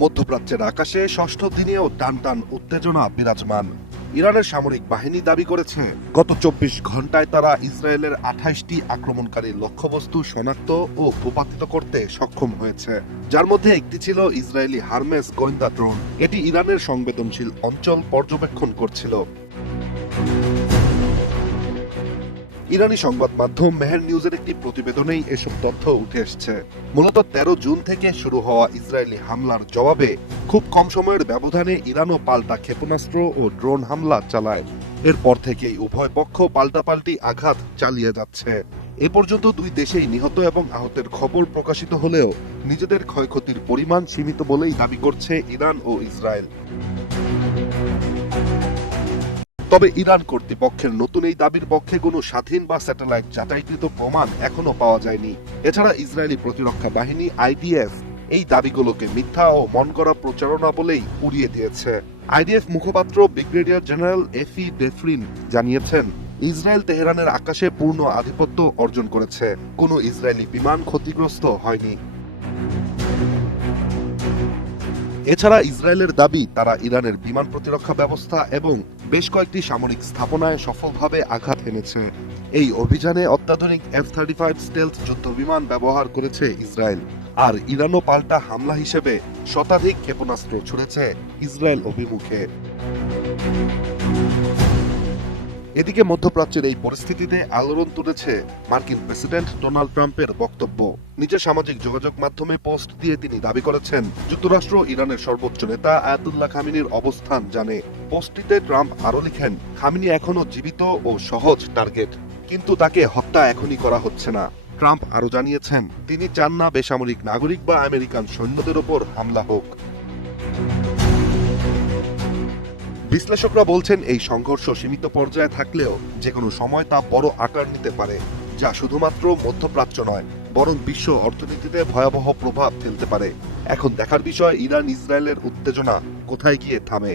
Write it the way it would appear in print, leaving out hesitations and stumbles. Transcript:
মধ্যপ্রাচ্যের আকাশে ষষ্ঠ দিনেও টানটান উত্তেজনা বিরাজমান। ইরানের সামরিক বাহিনী দাবি করেছে গত ২৪ ঘন্টায় তারা ইসরায়েলের ২৮টি আক্রমণকারী লক্ষ্যবস্তু শনাক্ত ও ভূপাতিত করতে সক্ষম হয়েছে, যার মধ্যে একটি ছিল ইসরায়েলি হারমেস গোয়েন্দা ড্রোন। এটি ইরানের সংবেদনশীল অঞ্চল পর্যবেক্ষণ করছিল। ইরানি সংবাদ মাধ্যম মেহের নিউজের একটি প্রতিবেদনেই এসব তথ্য উঠে এসেছে। মূলত ১৩ জুন থেকে শুরু হওয়া ইসরায়েলি হামলার জবাবে খুব কম সময়ের ব্যবধানে ইরানও পাল্টা ক্ষেপণাস্ত্র ও ড্রোন হামলা চালায়। এরপর থেকেই উভয় পক্ষ পাল্টাপাল্টি আঘাত চালিয়ে যাচ্ছে। এ পর্যন্ত দুই দেশেই নিহত এবং আহতের খবর প্রকাশিত হলেও নিজেদের ক্ষয়ক্ষতির পরিমাণ সীমিত বলেই দাবি করছে ইরান ও ইসরায়েল। তবে ইরান কর্তৃপক্ষের নতুন এই দাবির পক্ষে কোনো স্বাধীন বা স্যাটেলাইট যাচাইকৃত প্রমাণ এখনো পাওয়া যায়নি। এছাড়া ইসরায়েলি প্রতিরক্ষা বাহিনী আইডিএফ এই দাবিগুলোকে মিথ্যা ও মনগড়া প্রচারণা বলেই উড়িয়ে দিয়েছে। আইডিএফ মুখপাত্র ব্রিগেডিয়ার জেনারেল এফি ডেফরিন জানিয়েছেন, ইসরায়েল তেহরানের আকাশে পূর্ণ আধিপত্য অর্জন করেছে, কোনো ইসরায়েলি বিমান ক্ষতিগ্রস্ত হয়নি। এছাড়া ইসরায়েলের দাবি তারা ইরানের বিমান প্রতিরক্ষা ব্যবস্থা এবং বেশ কয়েকটি সামরিক স্থাপনায় সফলভাবে আঘাত এনেছে। এই অভিযানে অত্যাধুনিক F-35 স্টেলথ যুদ্ধবিমান ব্যবহার করেছে ইসরায়েল, আর ইরানও পাল্টা হামলা হিসেবে শতাধিক ক্ষেপণাস্ত্র ছুড়েছে ইসরায়েল অভিমুখে। এদিকে মধ্যপ্রাচ্যের এই পরিস্থিতিতে আলোড়ন তুলেছে মার্কিন প্রেসিডেন্ট ডোনাল্ড ট্রাম্পের বক্তব্য। নিজের সামাজিক যোগাযোগ মাধ্যমে পোস্ট দিয়ে তিনি দাবি করেছেন, যুক্তরাষ্ট্র ইরানের সর্বোচ্চ নেতা আয়াতুল্লাহ খামেনির অবস্থান জানে। পোস্টটিতে ট্রাম্প আরও লিখেন, খামেনি এখনও জীবিত ও সহজ টার্গেট, কিন্তু তাকে হত্যা এখনই করা হচ্ছে না। ট্রাম্প আরও জানিয়েছেন, তিনি চান না বেসামরিক নাগরিক বা আমেরিকান সৈন্যদের ওপর হামলা হোক। বিশ্লেষকরা বলছেন, এই সংঘর্ষ সীমিত পর্যায়ে থাকলেও যে কোনো সময় তা বড় আকার নিতে পারে, যা শুধুমাত্র মধ্যপ্রাচ্য নয়, বরং বিশ্ব অর্থনীতিতে ভয়াবহ প্রভাব ফেলতে পারে। এখন দেখার বিষয় ইরান ইসরায়েলের উত্তেজনা কোথায় গিয়ে থামে।